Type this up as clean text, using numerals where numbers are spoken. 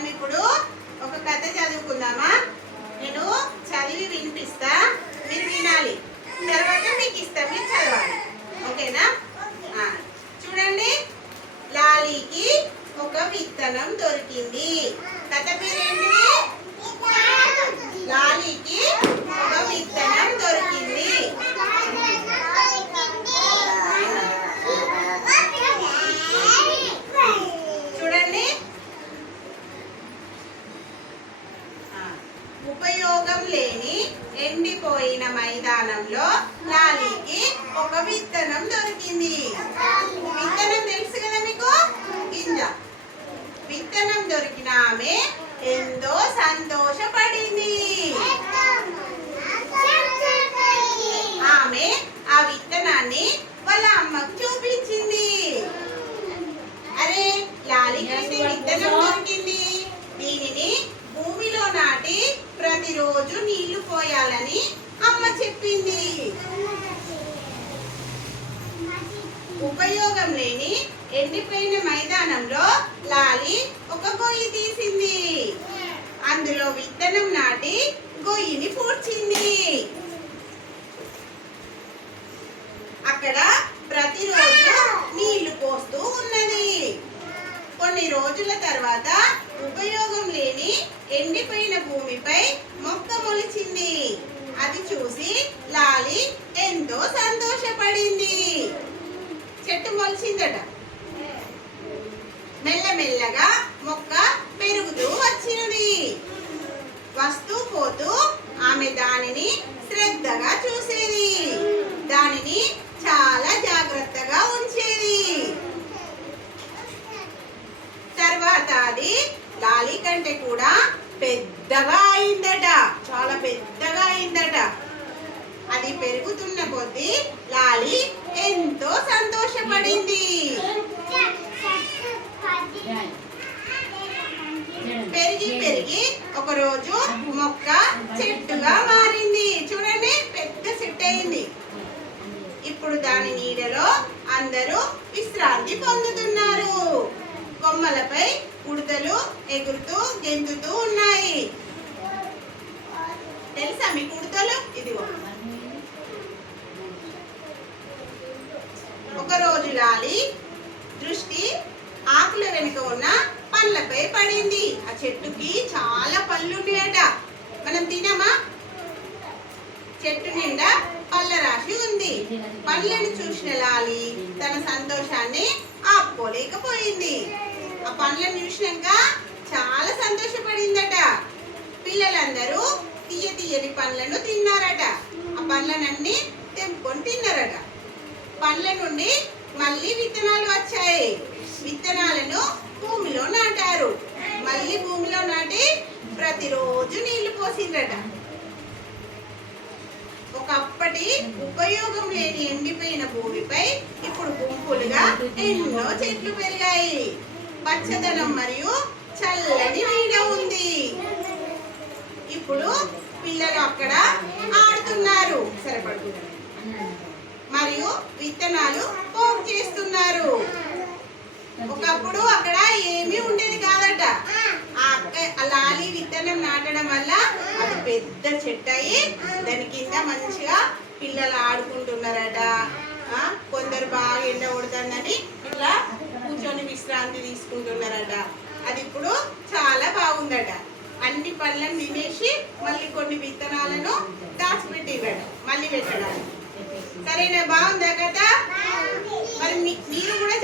మనం ఇప్పుడు ఒక కథ చదువుకుందామా? నేను చదివి వినిపిస్తా, మీరు వినాలి. తర్వాత మీకు ఇస్తా, మీరు చదవాలి. ఓకేనా? చూడండి, లాలీకి ఒక విత్తనం దొరికింది. కథ పేరేంటిది? లాలీకి ఒక విత్తనం దొరికింది. చూడండి, ఉపయోగం లేని ఎండిపోయిన మైదానంలో లాలీకి ఒక విత్తనం దొరికింది. విత్తనం తెలుసు కదా మీకు, గింజ. విత్తనం దొరికిన ఆమె ఎంతో సంతోషపడింది. ఆమె ఆ విత్తనాన్ని వాళ్ళ అమ్మకు చూపించింది. అరే, లాలీకి విత్తనం దొరికింది, దీనిని భూమిలో నాటి ప్రతిరోజు నీళ్లు పోయాలని అమ్మ చెప్పింది. ఉపయోగం లేని ఎండిపోయిన మైదానంలో లాలి ఒక గొయ్యి తీసింది. అందులో విత్తనం నాటి గొయ్యిని పూడ్చింది. అక్కడ ప్రతిరోజు నీళ్లు పోస్తూ ఉన్నది. కొన్ని రోజుల తర్వాత ఉపయోగం లేని ఎండిపోయిన భూమిపై మొక్క మొలిచింది. అది చూసి లాలి ఎంతో సంతోషపడింది. చెట్టు మొలిచిందట. మెల్లమెల్లగా మొక్క పెరుగుతూ వచ్చినది. వస్తూ పోతూ ఆమె దానిని శ్రద్ధగా చూసేది. దానిని చాలా జాగ్రత్తగా ఉంచేది. తర్వాత అది లాలి కంటే కూడా పెద్దగా అయిందట. చాలా పెద్దగా అయిందట. అది పెరుగుతున్న కొద్దీ లాలి ఎంతో సంతోషపడింది. పెరిగి పెరిగి ఒకరోజు మొక్క చెట్టుగా మారింది. చూడండి, పెద్ద చెట్టు అయింది. ఇప్పుడు దాని నీడలో అందరూ విశ్రాంతి పొందుతున్నారు. కొమ్మలపై ఉడతలు ఎగురుతూ గెంతుతూ ఉన్నాయి. తెలుసా మీకు ఉడతలు? ఇదిగో. ఒకరోజు లాలి దృష్టి ఆకుల వెనుక ఉన్న పళ్ళపై పడింది. ఆ చెట్టుకి చాలా పళ్ళు ఉన్నాయట. మనం తినమా? చెట్టు నిండా పళ్ళ రాశి ఉంది. పళ్ళను చూసిన లాలి తన సంతోషాన్ని ఆపుకోలేకపోయింది. ఆ పళ్ళను చూసినాక చాలా సంతోషపడిందట. పిల్లలందరూ తీయ తీయని పండ్లను తిన్నారట. ఆ పండ్లనన్నీ తెంపుకొని తిన్నారట. పండ్ల నుండి మళ్ళీ విత్తనాలు వచ్చాయి. విత్తనాలను భూమిలో నాటారు. మళ్ళీ భూమిలో నాటి ప్రతిరోజు నీళ్లు పోసిండ్రట. ఒకప్పటి ఉపయోగం లేని ఎండిపోయిన భూమిపై ఇప్పుడు గుంపులుగా ఎన్నో చెట్లు పెరిగాయి. పచ్చదనం మరియు చల్లని నీడ ఉంది. ఇప్పుడు పిల్లలు అక్కడ ఆడుతున్నారు, సరిపడుతున్నారు, మరియు విత్తనాలు పోగు చేస్తున్నారు. ఒకప్పుడు అక్కడ ఏమీ ఉండేది కాదట. లాలి విత్తనం నాటడం వల్ల అది పెద్ద చెట్టు అయ్యి దాని కింద మంచిగా పిల్లలు ఆడుకుంటున్నారట. కొందరు బాగా ఎండ కొడుతుందని ఇట్లా కూర్చొని విశ్రాంతి తీసుకుంటున్నారట. అది ఇప్పుడు చాలా బాగుందట. అన్ని పళ్ళను తినేసి మళ్ళీ కొన్ని విత్తనాలను దాచిపెట్టిరట మళ్ళీ పెట్టడానికి. సరేనా? బాగుందా కదా? మరి మీరు కూడా